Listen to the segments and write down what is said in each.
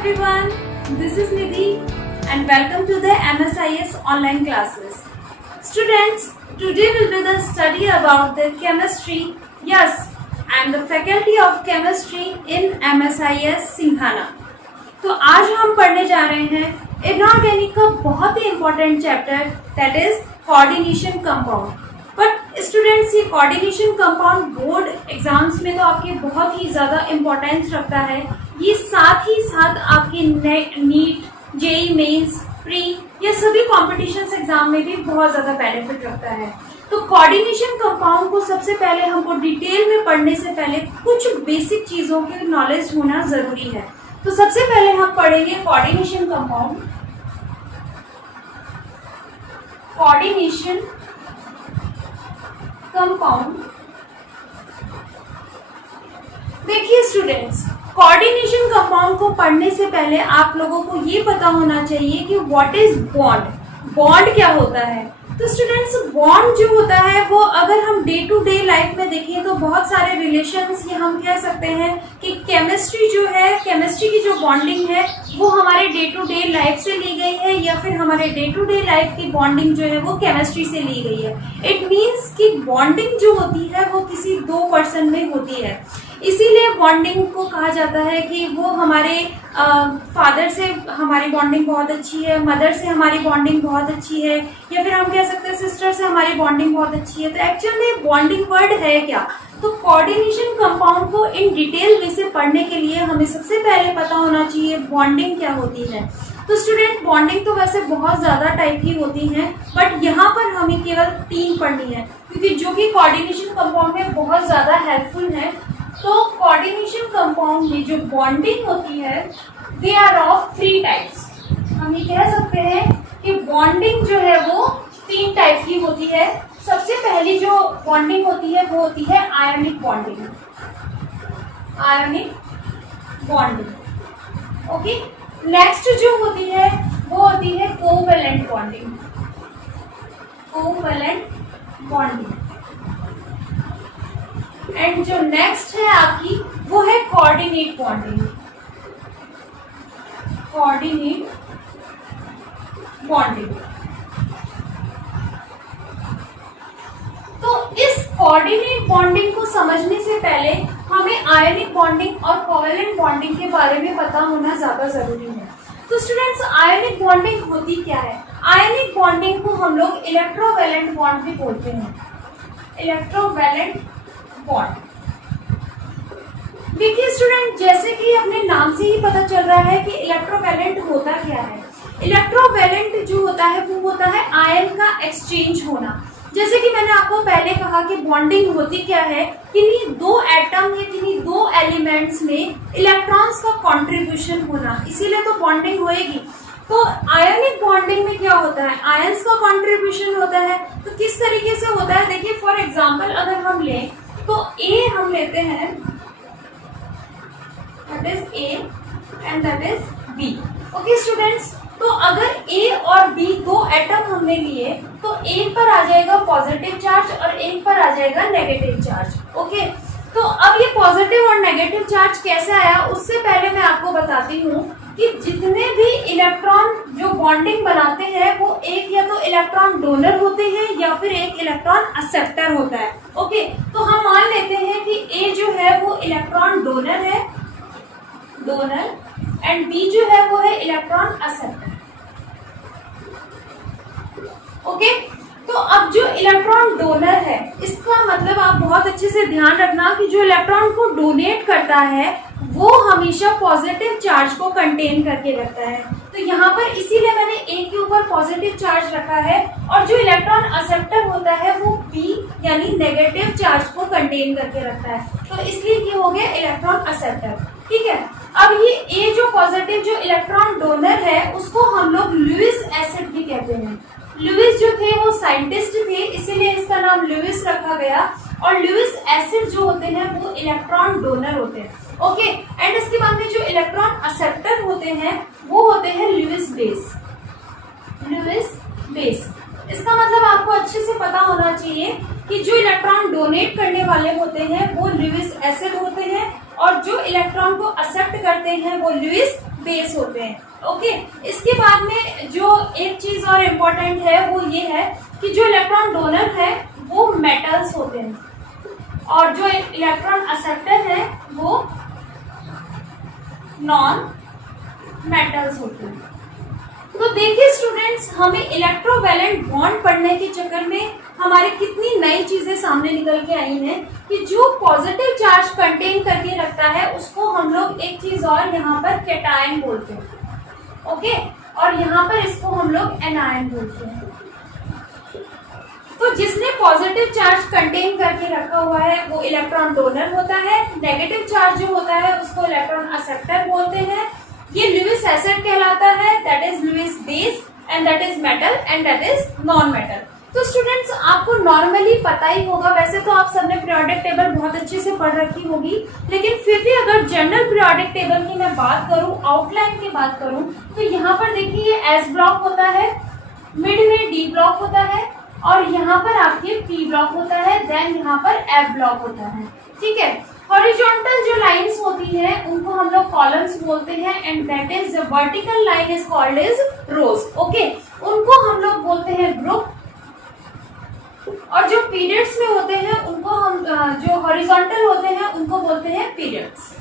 everyone, this is Nidhi and welcome to the MSIS online classes. Students, today will be the study about the chemistry. Yes, I am the faculty of chemistry in MSIS Singhana. तो आज हम पढ़ने जा रहे हैं inorganic का बहुत ही important chapter that is coordination compound. But students, ये कोऑर्डिनेशन कंपाउंड बोर्ड एग्जाम्स में तो आपके बहुत ही ज़्यादा इम्पोर्टेंस रखता है. ये साथ ही साथ आपके नीट, जेई मेंस, प्री या सभी कॉम्पिटिशन एग्जाम में भी बहुत ज़्यादा बेनिफिट रखता है. तो कोऑर्डिनेशन कंपाउंड को सबसे पहले हमको डिटेल में पढ़ने से पहले कुछ बेसिक चीज़ों की नॉलेज होना ज़रूरी है. तो सबसे पहले हम पढ़ेंगे कोऑर्डिनेशन कंपाउंड. Coordination compound. देखिए स्टूडेंट्स, कोऑर्डिनेशन कंपाउंड को पढ़ने से पहले आप लोगों को ये पता होना चाहिए कि व्हाट इज बॉन्ड. बॉन्ड क्या होता है? तो स्टूडेंट्स, बॉन्ड जो होता है वो अगर हम डे टू डे लाइफ में देखें तो बहुत सारे रिलेशंस ये हम कह सकते हैं कि केमिस्ट्री जो है, केमिस्ट्री की जो बॉन्डिंग है वो हमारे डे टू डे लाइफ से ली गई है या फिर हमारे डे टू डे लाइफ की बॉन्डिंग जो है वो केमिस्ट्री से ली गई है. इट मीन्स कि बॉन्डिंग जो होती है वो किसी दो पर्सन में होती है. इसीलिए बॉन्डिंग को कहा जाता है कि वो हमारे फादर से हमारी बॉन्डिंग बहुत अच्छी है, मदर से हमारी बॉन्डिंग बहुत अच्छी है, या फिर हम कह सकते हैं सिस्टर से हमारी बॉन्डिंग बहुत अच्छी है. तो एक्चुअल में बॉन्डिंग वर्ड है क्या? तो कोऑर्डिनेशन कंपाउंड को इन डिटेल वे से पढ़ने के लिए हमें सबसे पहले पता होना चाहिए बॉन्डिंग क्या होती है. तो स्टूडेंट, बॉन्डिंग तो वैसे बहुत ज्यादा टाइप की होती है, बट यहाँ पर हमें केवल 3 पढ़नी है क्योंकि जो कि कोऑर्डिनेशन कंपाउंड में बहुत ज्यादा हेल्पफुल है. तो कोऑर्डिनेशन कंपाउंड में जो बॉन्डिंग होती है दे आर ऑफ 3 टाइप्स. हम ये कह सकते हैं कि बॉन्डिंग जो है वो 3 टाइप की होती है. सबसे पहली जो बॉन्डिंग होती है वो होती है ionic bonding. Ionic bonding. Okay. Next जो होती है वो होती है covalent bonding. Covalent bonding. And जो नेक्स्ट है आपकी वो है कोऑर्डिनेट बॉन्डिंग. Coordinate bonding. तो इस कोऑर्डिनेट बॉन्डिंग को समझने से पहले हमें आयनिक बॉन्डिंग और कोवैलेंट बॉन्डिंग के बारे में पता होना ज्यादा जरूरी है. तो स्टूडेंट्स, आयनिक बॉन्डिंग होती क्या है? आयनिक बॉन्डिंग को हम लोग इलेक्ट्रोवैलेंट बॉन्ड भी बोलते हैं. Electrovalent bond. देखिए स्टूडेंट, जैसे कि अपने नाम से ही पता चल रहा है कि इलेक्ट्रोवैलेंट होता क्या है. इलेक्ट्रोवैलेंट जो होता है वो होता है आयन का एक्सचेंज होना. जैसे कि मैंने आपको पहले कहा कि बॉन्डिंग होती क्या है, किन्हीं 2 एटम या किन्हीं 2 एलिमेंट्स में इलेक्ट्रॉन्स का कंट्रीब्यूशन होना, इसीलिए तो बॉन्डिंग होएगी. तो आयनिक बॉन्डिंग में क्या होता है? आयंस का कंट्रीब्यूशन होता है. तो किस तरीके से होता है? देखिए, फॉर एग्जांपल अगर हम लें तो A हम लेते हैं, that is A and that is B. Okay students, तो अगर A और B 2 एटम हमने लिए तो एक पर आ जाएगा पॉजिटिव चार्ज और एक पर आ जाएगा नेगेटिव चार्ज. ओके. तो अब ये पॉजिटिव और नेगेटिव चार्ज कैसे आया, उससे पहले मैं आपको बताती हूँ कि जितने भी इलेक्ट्रॉन जो बॉन्डिंग बनाते हैं वो एक या तो इलेक्ट्रॉन डोनर होते हैं या फिर एक इलेक्ट्रॉन एक्सेप्टर होता है. ओके. तो हम मान लेते हैं कि A जो है वो इलेक्ट्रॉन डोनर है, डोनर, एंड B जो है वो है इलेक्ट्रॉन एक्सेप्टर. ओके. तो अब जो इलेक्ट्रॉन डोनर है, इसका मतलब आप बहुत अच्छे से ध्यान रखना कि जो इलेक्ट्रॉन को डोनेट करता है वो हमेशा पॉजिटिव चार्ज को कंटेन करके रखता है. तो यहाँ पर इसीलिए मैंने A के ऊपर पॉजिटिव चार्ज रखा है, और जो इलेक्ट्रॉन एक्सेप्टर होता है वो B यानी नेगेटिव चार्ज को कंटेन करके रखता है. तो इसलिए ये हो गया इलेक्ट्रॉन एक्सेप्टर. ठीक है. अब ये A जो पॉजिटिव जो इलेक्ट्रॉन डोनर है उसको हम लोग लुईस एसिड भी कहते हैं. लुईस जो थे वो साइंटिस्ट थे, इसीलिए इसका नाम लुईस रखा गया. और लुईस एसिड जो होते हैं वो इलेक्ट्रॉन डोनर होते हैं. ओके. एंड इसके बाद में जो इलेक्ट्रॉन एक्सेप्टर होते हैं वो होते हैं लुईस बेस. Lewis base. इसका मतलब आपको अच्छे से पता होना चाहिए कि जो इलेक्ट्रॉन डोनेट करने वाले होते हैं वो लुईस एसिड होते हैं और जो इलेक्ट्रॉन को एक्सेप्ट करते हैं वो लुईस बेस होते हैं। ओके, इसके बाद में जो एक चीज और इम्पोर्टेंट है वो ये है कि जो इलेक्ट्रॉन डोनर है वो मेटल्स होते हैं और जो इलेक्ट्रॉन एक्सेप्टर है वो नॉन मेटल्स होते हैं। तो देखिए स्टूडेंट्स, हमें इलेक्ट्रोवैलेंट बॉन्ड पढ़ने के चक्कर में हमारे कितनी नई चीजें सामने निकल के आई हैं कि जो पॉजिटिव चार्ज कंटेन करके रखता है उसको हम लोग एक चीज और यहाँ पर कैटायन बोलते हैं। ओके, और यहाँ पर इसको हम लोग एनायन बोलते हैं। तो जिसने पॉजिटिव चार्ज कंटेन करके रखा हुआ है वो इलेक्ट्रॉन डोनर होता है। नेगेटिव चार्ज जो होता है उसको इलेक्ट्रॉन एक्सेप्टर बोलते हैं। ये लुईस एसिड कहलाता है, that is Lewis base, and that is metal, and that is non metal. तो स्टूडेंट्स, आपको नॉर्मली पता ही होगा, वैसे तो आप सबने पीरियोडिक टेबल बहुत अच्छे से पढ़ रखी होगी, लेकिन फिर भी अगर जनरल पीरियोडिक टेबल की मैं बात करूं, आउटलाइन की बात करूं, तो यहाँ पर देखिए एस ब्लॉक होता है, मिड में डी ब्लॉक होता है, और यहाँ पर आपके पी ब्लॉक होता है, देन यहाँ पर एफ ब्लॉक होता है। ठीक है, हॉरिजॉन्टल जो लाइंस होती हैं उनको हम लोग कॉलम्स बोलते हैं, and that is vertical line is called is rows. Okay, उनको हम लोग बोलते हैं ग्रुप, और जो पीरियड्स में होते हैं उनको हम जो हॉरिजॉन्टल होते हैं उनको बोलते हैं पीरियड्स।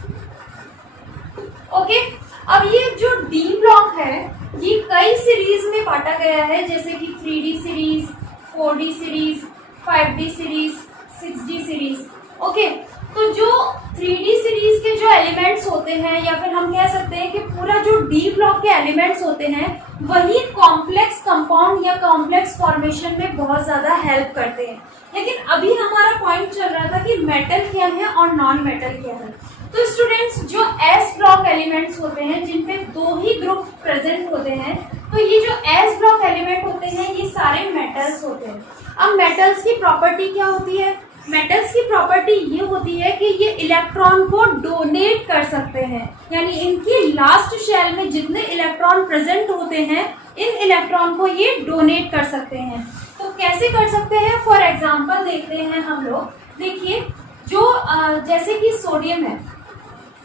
ओके, अब ये जो डी ब्लॉक है ये कई सीरीज में बांटा गया है, जैसे कि 3D series, 4D series, 5D series, 6D series. Okay, तो जो 3D सीरीज के जो एलिमेंट्स होते हैं, या फिर हम कह सकते हैं कि पूरा जो डी ब्लॉक के एलिमेंट्स होते हैं वही कॉम्प्लेक्स कंपाउंड या कॉम्प्लेक्स फॉर्मेशन में बहुत ज्यादा हेल्प करते हैं। लेकिन अभी हमारा पॉइंट चल रहा था कि मेटल क्या है और नॉन मेटल क्या है। तो स्टूडेंट्स, जो एस ब्लॉक एलिमेंट्स होते हैं जिनपे दो ही ग्रुप प्रेजेंट होते हैं, तो ये जो एस ब्लॉक एलिमेंट होते हैं ये सारे मेटल्स होते हैं। अब मेटल्स की प्रॉपर्टी क्या होती है? मेटल्स की प्रॉपर्टी ये होती है कि ये इलेक्ट्रॉन को डोनेट कर सकते हैं, यानी इनकी लास्ट शेल में जितने इलेक्ट्रॉन प्रेजेंट होते हैं इन इलेक्ट्रॉन को ये डोनेट कर सकते हैं। तो कैसे कर सकते हैं? फॉर एग्जांपल देखते हैं हम लोग। देखिए, जो जैसे कि सोडियम है,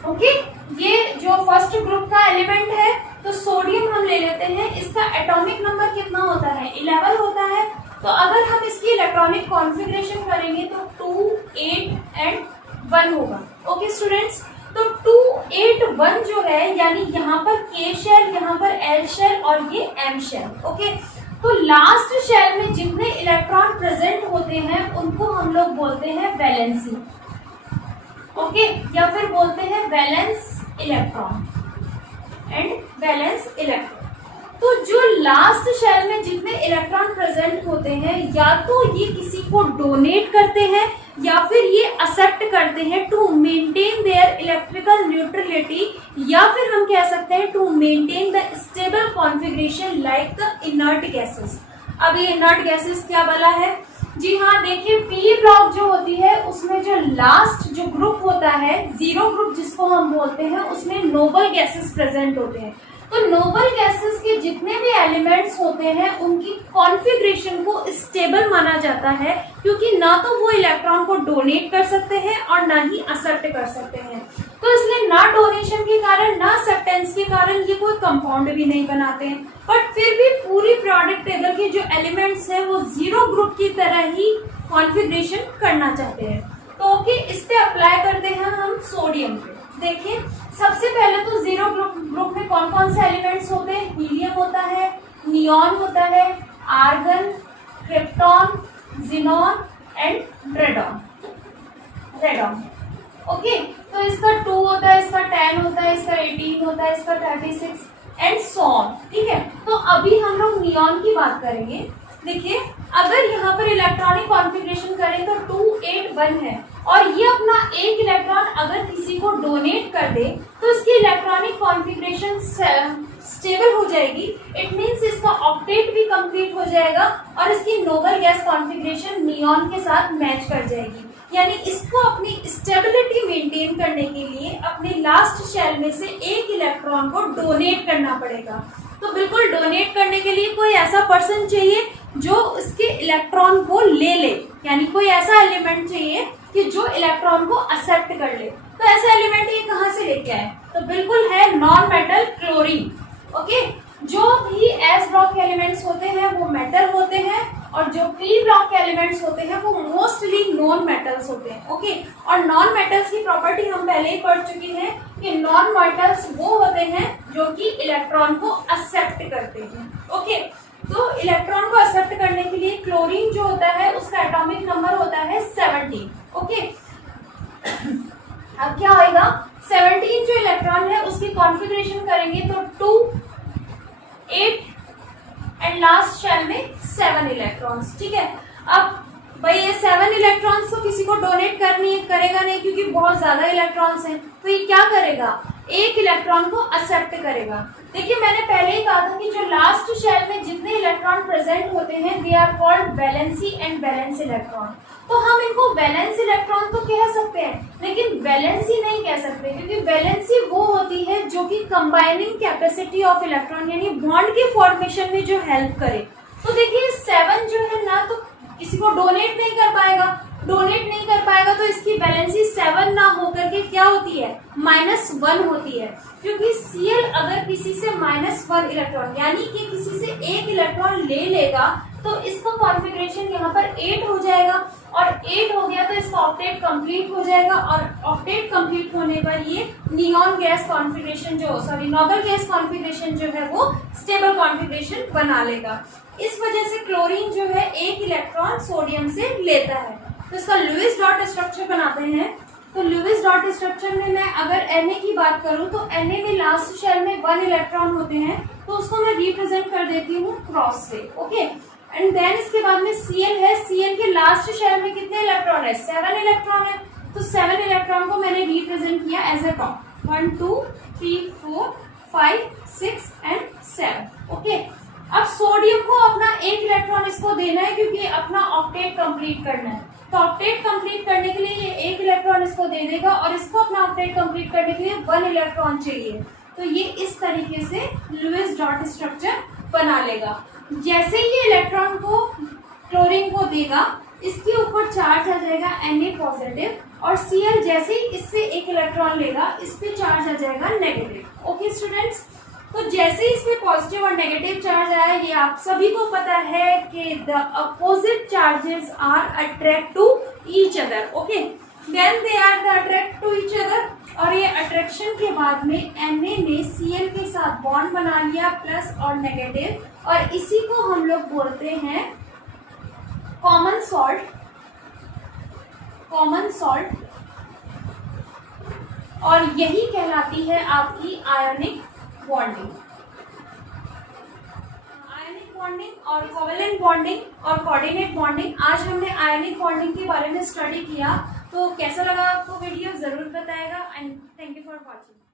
ओके, ये जो फर्स्ट ग्रुप का एलिमेंट है, तो सोडियम हम ले लेते हैं। इसका एटॉमिक नंबर कितना होता है? 11 होता है। तो अगर हम इसकी इलेक्ट्रॉनिक कॉन्फ़िगरेशन करेंगे तो 2, 8 एंड 1 होगा। ओके स्टूडेंट्स, तो 2, 8, 1 जो है, यानी यहाँ पर K शेल, यहाँ पर L शेल और ये M शेल। ओके, तो लास्ट शेल में जितने इलेक्ट्रॉन प्रेजेंट होते हैं उनको हम लोग बोलते हैं वैलेंसी। ओके, या फिर बोलते हैं valence electron and valence electron. तो जो लास्ट शेल में जितने इलेक्ट्रॉन प्रेजेंट होते हैं, या तो ये किसी को डोनेट करते हैं या फिर ये एक्सेप्ट करते हैं to maintain their electrical neutrality, या फिर हम कह सकते हैं to maintain the stable configuration like the inert gases. अब ये इनर्ट गैसेस क्या वाला है? जी हाँ, देखिए पी ब्लॉक जो होती है उसमें जो लास्ट जो ग्रुप होता है, जीरो ग्रुप जिसको हम बोलते हैं, उसमें नोबल गैसेस प्रेजेंट होते हैं। तो नोबल गैसेस के जितने भी एलिमेंट्स होते हैं उनकी कॉन्फ़िगरेशन को स्टेबल माना जाता है, क्योंकि ना तो वो इलेक्ट्रॉन को डोनेट कर सकते हैं और ना ही एक्सेप्ट कर सकते हैं। तो इसलिए ना डोनेशन के कारण ना एक्सेप्टेंस के कारण ये कोई कंपाउंड भी नहीं बनाते हैं, बट फिर भी पूरी पीरियोडिक टेबल के जो एलिमेंट्स हैं वो जीरो ग्रुप की तरह ही कॉन्फ़िगरेशन करना चाहते हैं। तो ओके, इस पे अप्लाई करते हैं हम सोडियम पे। देखिए, सबसे पहले तो जीरो ग्रुप में कौन कौन से एलिमेंट्स होते हैं? हीलियम होता है, नियॉन होता है, argon, krypton, xenon and radon. Okay, तो इसका 2 होता है, इसका 10 होता है, इसका 18 होता है, इसका 36 एंड सो ऑन। ठीक है, तो अभी हम लोग नियॉन की बात करेंगे। देखिए, अगर यहाँ पर इलेक्ट्रॉनिक कॉन्फ़िगरेशन करें तो 2, 8, 1 है, और ये अपना एक इलेक्ट्रॉन अगर किसी को डोनेट कर दे तो इसकी इलेक्ट्रॉनिक कॉन्फ़िगरेशन स्टेबल हो जाएगी। इट मीन्स इसका ऑक्टेट भी कंप्लीट हो जाएगा और इसकी नोबल गैस कॉन्फ़िगरेशन नियॉन के साथ मैच कर जाएगी। यानी इसको अपनी स्टेबिलिटी मेंटेन करने के लिए अपने लास्ट शेल में से एक इलेक्ट्रॉन को डोनेट करना पड़ेगा। तो बिल्कुल डोनेट करने के लिए कोई ऐसा पर्सन चाहिए जो इसके इलेक्ट्रॉन को ले ले, यानी कोई ऐसा एलिमेंट चाहिए कि जो इलेक्ट्रॉन को एक्सेप्ट कर ले। तो ऐसा एलिमेंट ये कहाँ से लेके आए? तो बिल्कुल है नॉन मेटल क्लोरीन। ओके, जो भी एस ब्लॉक के एलिमेंट्स होते हैं वो मेटल होते हैं और जो पी ब्लॉक के एलिमेंट्स होते हैं वो मोस्टली नॉन मेटल्स होते हैं। ओके, और नॉन मेटल्स की प्रॉपर्टी हम पहले ही पढ़ चुके हैं कि नॉन मेटल्स वो होते हैं जो कि इलेक्ट्रॉन को एक्सेप्ट करते हैं। ओके, तो इलेक्ट्रॉन को एक्सेप्ट करने के लिए क्लोरीन जो होता है उसका एटॉमिक नंबर होता है 17। ओके, अब क्या होगा, 17 जो इलेक्ट्रॉन है उसकी कॉन्फ़िगरेशन करेंगे तो 2, 8 एंड लास्ट शेल में 7 इलेक्ट्रॉन्स। ठीक है, अब भाई ये 7 इलेक्ट्रॉन्स तो किसी को डोनेट करेगा नहीं क्योंकि बहुत ज्यादा इलेक्ट्रॉन्स हैं, तो ये क्या करेगा, एक इलेक्ट्रॉन को एक्सेप्ट करेगा। देखिए मैंने पहले ही कहा था कि जो लास्ट शेल में जितने इलेक्ट्रॉन प्रेजेंट होते हैं they are called valency and valence electron. तो हम इनको वैलेंस इलेक्ट्रॉन तो कह सकते हैं लेकिन वैलेंसी नहीं कह सकते, क्योंकि वैलेंसी वो होती है जो कि कंबाइनिंग कैपेसिटी ऑफ इलेक्ट्रॉन यानी बॉन्ड के फॉर्मेशन में जो हेल्प करे। तो देखिए 7 जो है ना तो किसी को डोनेट नहीं कर पाएगा तो इसकी वैलेंसी 7 ना होकर के क्या होती है, -1 होती है, क्योंकि Cl अगर किसी से -1 इलेक्ट्रॉन यानी कि किसी से एक इलेक्ट्रॉन ले लेगा तो इसका कॉन्फ़िगरेशन यहाँ पर 8 हो जाएगा और 8 हो गया तो इसका ऑक्टेट कंप्लीट हो जाएगा और ऑक्टेट कंप्लीट होने पर ये neon gas configuration noble gas configuration जो है वो स्टेबल कॉन्फ़िगरेशन बना लेगा। इस वजह से क्लोरीन जो है एक इलेक्ट्रॉन सोडियम से लेता है। तो इसका लुईस डॉट स्ट्रक्चर बनाते हैं। तो लुईस डॉट स्ट्रक्चर में मैं अगर Na की बात करूं तो Na में लास्ट शेल में 1 इलेक्ट्रॉन होते हैं, तो उसको मैं रिप्रेजेंट कर देती हूँ क्रॉस से। ओके, एंड देन इसके बाद में Cl है, Cl के लास्ट शेल में कितने इलेक्ट्रॉन है, 7 इलेक्ट्रॉन है, तो 7 इलेक्ट्रॉन को मैंने रिप्रेजेंट किया as a top 1 2 3 4 5 6 and 7। Okay, अब सोडियम को अपना एक इलेक्ट्रॉन इसको देना है क्योंकि अपना ऑक्टेट कंप्लीट करना है, तो ऑक्टेट कंप्लीट करने के लिए ये एक इलेक्ट्रॉन इसको दे देगा और इसको अपना ऑक्टेट कंप्लीट करने के लिए 1 इलेक्ट्रॉन चाहिए। तो ये इस तरीके से लुईस डॉट स्ट्रक्चर बना लेगा। जैसे ही ये इलेक्ट्रॉन को क्लोरीन को देगा इसके ऊपर चार्ज आ जाएगा Na पॉजिटिव और Cl जैसे ही इससे एक इलेक्ट्रॉन लेगा इस पे चार्ज आ जाएगा नेगेटिव। ओके स्टूडेंट्स, तो जैसे इसमें पॉजिटिव और नेगेटिव चार्ज आया ये आप सभी को पता है कि the opposite charges are attract to each other. Okay, then they are attract to each other और ये अट्रैक्शन के बाद में Na ने Cl के साथ बॉन्ड बना लिया प्लस और नेगेटिव, और इसी को हम लोग बोलते हैं कॉमन सॉल्ट और यही कहलाती है आपकी आयोनिक बॉन्डिंग और कोवेलेंट बॉन्डिंग और कोऑर्डिनेट बॉन्डिंग। आज हमने आयोनिक बॉन्डिंग के बारे में स्टडी किया, तो कैसा लगा आपको वीडियो जरूर बताएगा and thank you for watching.